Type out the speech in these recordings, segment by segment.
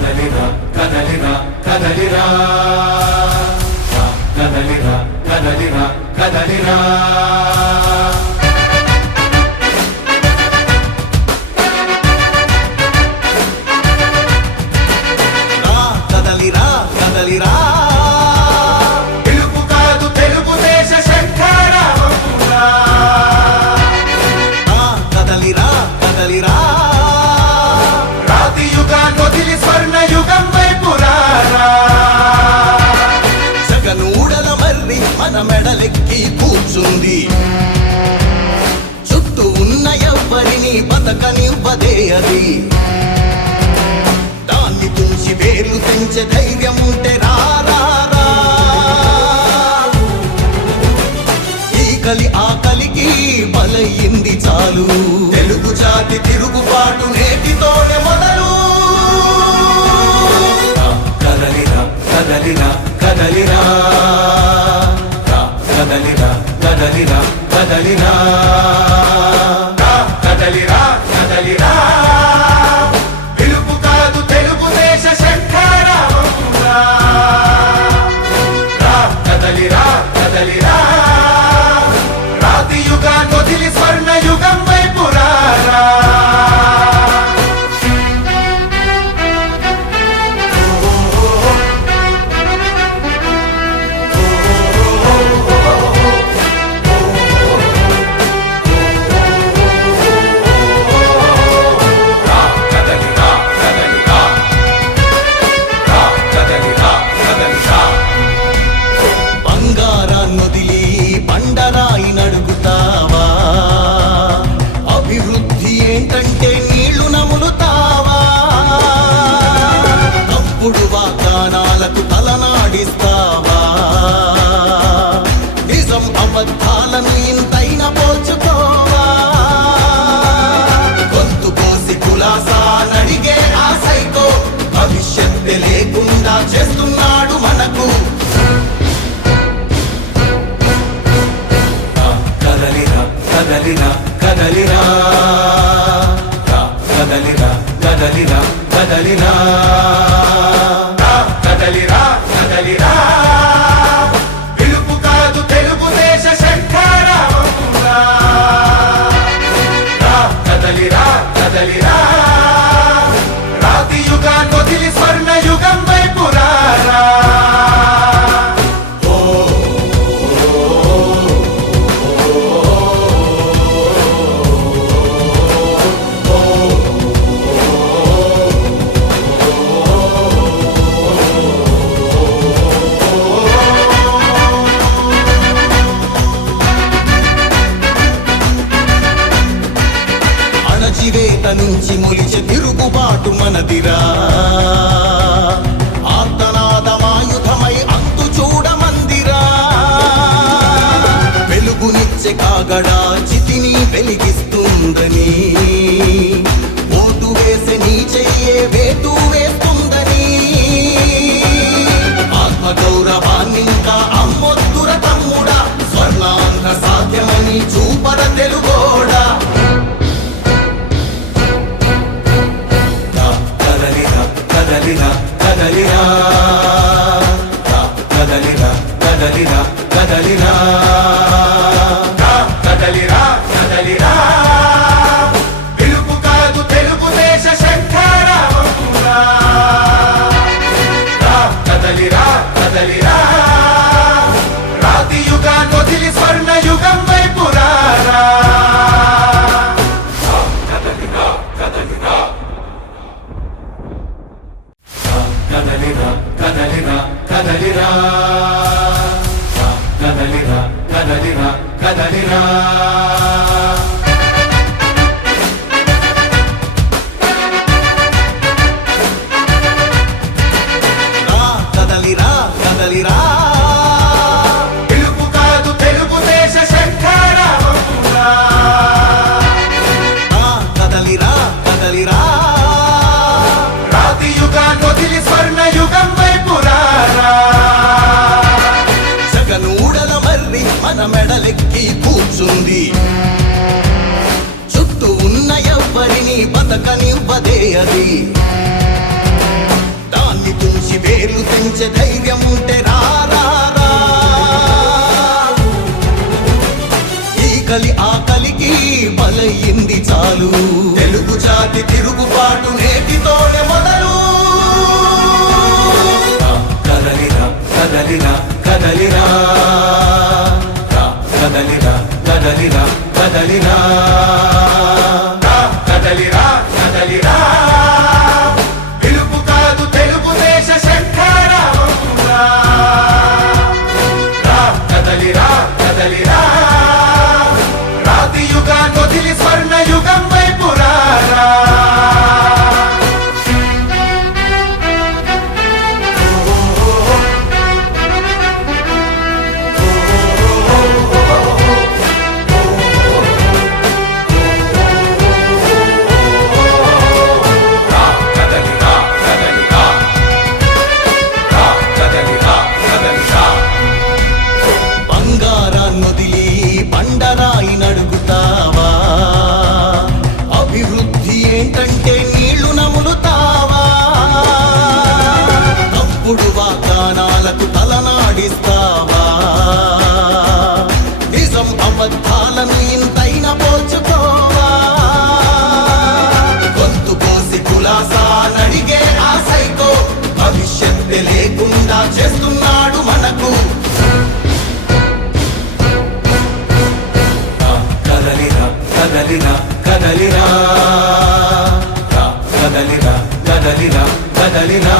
కదలిరా కదలిరా కదలిరా కదలిరా కదలిరా కదలిరా కదలిరా కదలిరా తెలుగు కాదు తెలుగుదేశ శంఖారావమురా కదలిరా కదలిరా రాతి యుగాన్ని వదిలి స్వర్ణ యుగం వైపు రారా జగనూడల మర్రి మన మెడలెక్కి కూర్చుంది చుట్టూ ఉన్న ఎవ్వరిని బతకనివ్వదే అది దాన్ని తుంచి వేర్లు పెంచే ధైర్యం ఉంటే రారా ఈ కలి ఆ కలికి బలయింది చాలు తెలుగు జాతి తిరుగుబాటు నేటితోనే మొదలు కదలిరా కదలిరా కదలిరా కదలిరా కదలిరా కదలిరా కదలిరా కదలిరా పిలుపు కాదు తెలుగుదేశ శంఖారావమురా కదలిరా కదలిరా రాతి యుగాన్ని వదిలి స్వర్ణ యుగం వైపు రారా బంగారాన్నొదిలి బండరాయి నడుగుతావా అభివృద్ధి ఏంటంటే నీళ్లు నములుతావా తప్పుడు వాగ్దానాలకు తలనాడిస్తావా నిజం అబద్ధాలను ఇంతైనా పోల్చుకోవా గొంతు కోసి కులాసా నడిగే ఆ సైకో భవిష్యత్తు లేకుండా చేస్తున్నాడు మనకు కదలిరా కదలిరా కదలిరా కదలిరా కదలిరా కదలిరా కదలిరా కదలిరా పిలుపు కాదు తెలుగుదేశ శంఖారావమురా కదలిరా కదలిరా రాతి యుగాన్ని వదిలి స్వర్ణ యుగం వైపు రారా అణచివేత నుంచి మొలిచే తిరుగుబాటు మనదిరా ఆర్తనాదమాయుధమై అంతు చూడమందిరా వెలుగునిచ్చే కాగడా చితిని వెలిగిస్తుందని ఓటు వేసే నీ చెయ్యే వేటు వేస్తుందని ఆత్మగౌరవాన్నింకా అమ్మొద్దుర తమ్ముడా స్వర్ణాంధ్ర సాధ్యమని చూపర తెలుగోడా కదలిరా కదలిరా కదలిరా కదలిరా కదలిరా కదలిరా కదలిరా పిలుపు కాదు తెలుగుదేశ శంఖారావమురా కదలిరా కదలిరా రాతి యుగాన్ని వదిలి స్వర్ణ యుగం వైపు రారా కదలిరా కదలిరా కదలిరా కదలిరా కదలిరా కదలిరా కదలిరా కదలిరా కదలిరా కదలిరా పిలుపు కాదు తెలుగుదేశ శంఖారావమురా కదలిరా కదలిరా రాతి యుగాన్ని వదిలి స్వర్ణ యుగం వైపు రారా జగనూడల మర్రి మన మెడలెక్కి కూర్చుంది చుట్టూ ఉన్న ఎవ్వరిని బతకనివ్వదే అది వేలు పెంచే ధైర్యం ఉంటే రా రా రా. ఈ కలి ఆ కలికి బలయింది చాలు, తెలుగు జాతి తిరుగుబాటు నేటితోనే మొదలు. కదలిరా కదలిరా కదలిరా, కదలిరా కదలిరా కదలిరా, కదలిరా కదలిరా, పిలుపు కాదు తెలుగుదేశ శంఖారావంగా. కదలిరా కదలిరా, రాతి యుగాన్ని వదిలి స్వర్ణ యుగం వైపు రారా. బంగారాన్నొదిలి బండరాయి నడుగుతావా? అభివృద్ధి ఏంటంటే నీళ్లు నములుతావా? తప్పుడు వాగ్దానాలకు తలనాడిస్తావా? నిజం అబద్ధాలను ఇంతైనా పోల్చుకోవా? గొంతు కోసి కులాసా నడిగే ఆ సైకో భవిష్యత్తు లేకుండా చేస్తున్నాడు మనకు. కదలిరా కదలిరా కదలిరా, కదలిరా కదలిరా కదలిరా,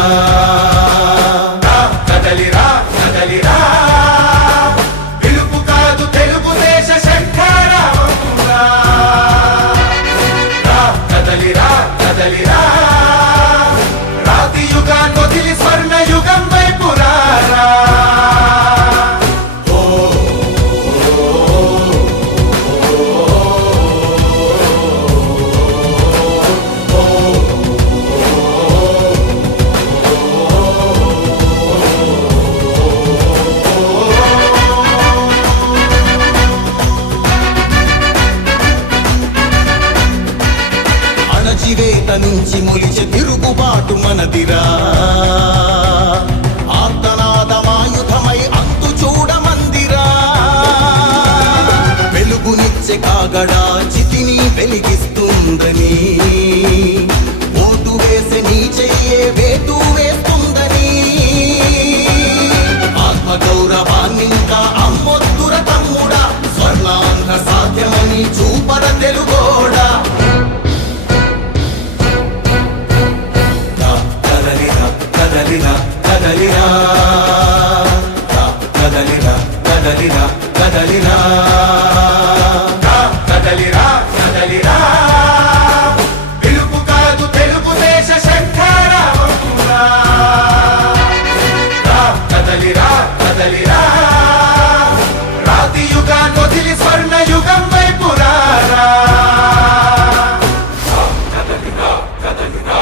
కదలిరా కదలిరా, పిలుపు కాదు తెలుగుదేశ శంఖారావంగా. కదలిరా కదలిరా, రాతి యుగాన్ని వదిలి స్వర్ణ యుగం వైపు రారా. అణచివేత నుంచి మొలిచే తిరుగుబాటు మనదిరా. ఆర్తనాదమాయుధమై అంతు చూడమందిరా. వెలుగునిచ్చే కాగడా చితిని వెలిగిస్తుందని, ఓటు వేసే నీ చెయ్యే వేటు వేస్తుందని. ఆత్మగౌరవాన్నింకా అమ్మొద్దుర తమ్ముడా, స్వర్ణాంధ్ర సాధ్యమని చూపర తెలుగోడా. కదలిరా కదలిరా, కదలిరా కదలిరా కదలిరా, కదలిరా కదలిరా, పిలుపు కాదు తెలుగుదేశ శంఖారావంగా. కదలిరా కదలిరా, రాతి యుగాన్ని వదిలి స్వర్ణ యుగం వైపు రారా. కదలిరా కదలిరా,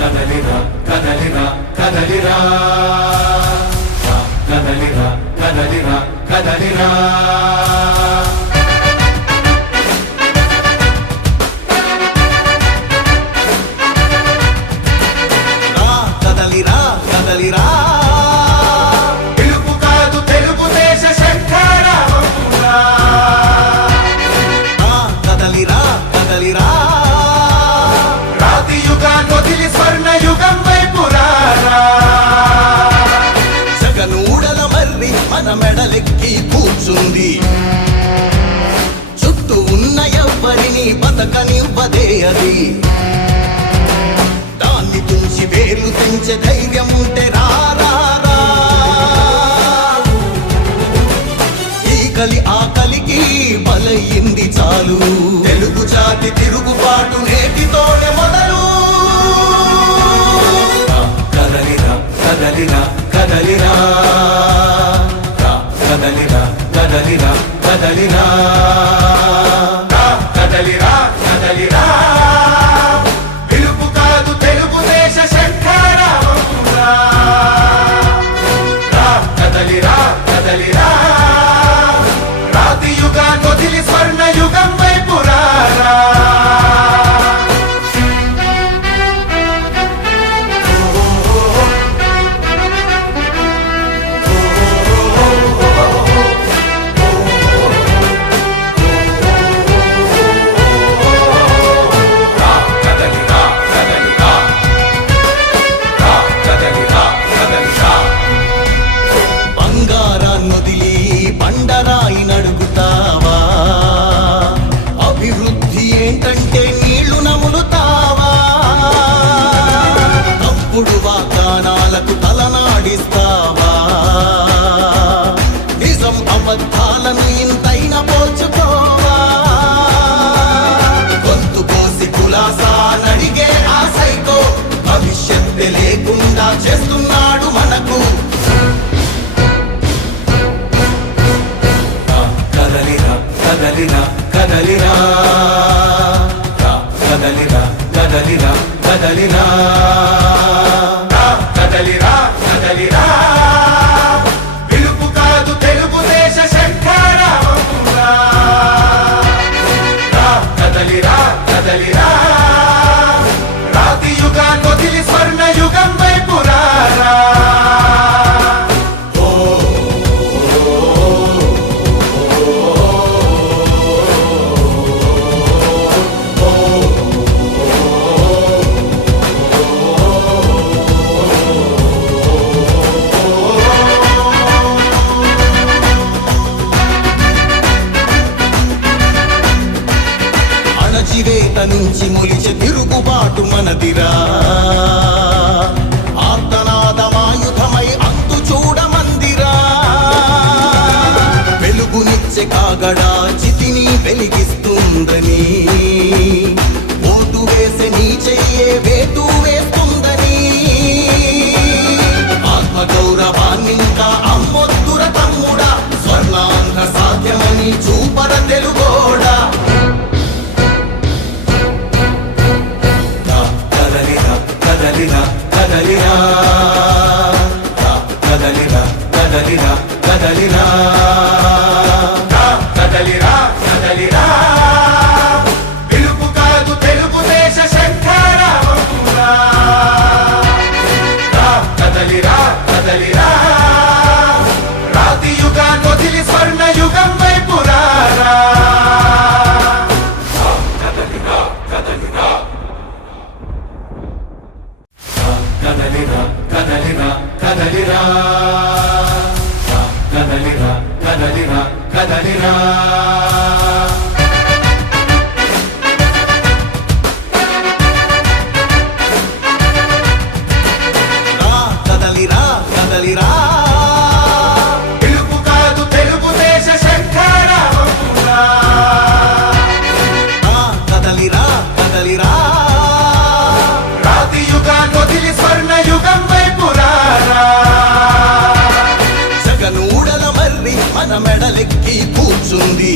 కదలిరా కదలిరా కదలిరా, కదలిరా కదలిరా కదలిరా. కదలిరా కదలిరా, పిలుపు కాదు తెలుగుదేశ శంఖారావంగా. కదలిరా కదలిరా, రాతి యుగాన్ని వదిలి స్వర్ణ యుగం వైపు రారా. జగనూడల మర్రి మన మెడలెక్కి కూర్చుంది. చుట్టూ ఉన్న ఎవ్వరిని బతకనివ్వదే అది. దాన్ని తుంచి వేలు పెంచే ధైర్యం ఉంటే రా రా రా. ఈ కలి ఆ కలికి బలయింది చాలు, తెలుగు జాతి తిరుగుబాటు నేటితోనే మొదలు. కదలిరా కదలిరా కదలిరా, కదలిరా కదలిరా కదలిరా, కదలిరా కదలిరా, పిలుపు కాదు తెలుగుదేశ శంఖారావంగా. కదలిరా కదలిరా, రాతి యుగాన్ని వదిలి స్వర్ణ యుగం వైపు రారా. నడిగే ఆ సైకో భవిష్యత్తు లేకుండా చేస్తున్నాడు మనకు. కదలిరా కదలిరా కదలిరా కదలిరా కదలిరా కదలిరా కదలిరా కదలిరా పిలుపు కాదు తెలుగుదేశ శంఖారావంగా కదలిరా కదలిరా రాతి యుగాన్ని వదిలి స్వర్ణ యుగం వైపు రారా. అణచివేత నుంచి మొలిచే తిరుగుబాటు మనదిరా. ఆర్తనాదమాయుధమై అంతు చూడమందిరా. వెలుగునిచ్చే కాగడా చితిని వెలిగిస్తుందని, ఓటు వేసే నీ చెయ్యే వేటు వేస్తుందని, ఆత్మగౌరవాన్నింకా అమ్మొద్దుర తమ్ముడా, స్వర్ణాంధ్ర సాధ్యమని చూపర తెలుగోడా. కదలిరా కదలిరా కదలిరా కదలిరా కదలిరా కదలిరా కదలిరా పిలుపు కాదు తెలుగుదేశ శంఖారావంగా కదలిరా కదలిరా రాతి యుగాన్ని వదిలి స్వర్ణ యుగం వైపు రారా. కదలిరా కదలిరా కదలిరా కదలిరా కదలిరా కదలిరా కదలిరా కదలిరా కదలిరా కదలిరా పిలుపు కాదు తెలుగుదేశ శంఖారావంగా కదలిరా కదలిరా రాతి యుగాన్ని వదిలి స్వర్ణ యుగం వైపు రారా. జగనూడల మర్రి మన మెడలెక్కి కూర్చుంది.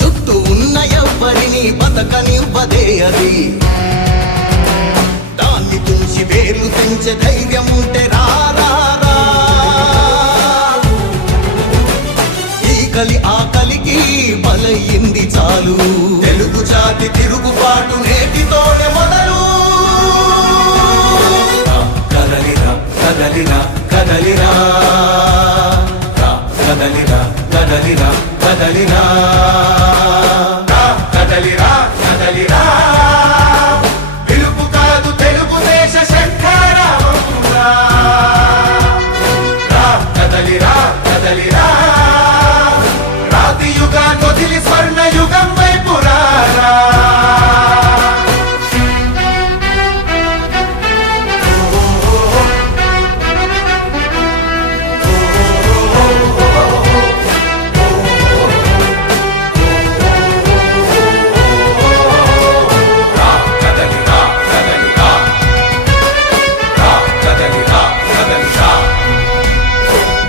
చుట్టూ ఉన్న ఎవ్వరిని బతకనివ్వదే అది. దాన్ని తుంచి వేర్లు పెంచే ధైర్యం ఉంటే రారా. ఈ కలి ఆ కలికి బలయింది చాలు. తెలుగు జాతి తిరుగుబాటు నేటితోనే మొదలు. కదలిరా కదలిరా కదలిరా కదలిరా కదలిరా కదలిరా కదలిరా కదలిరా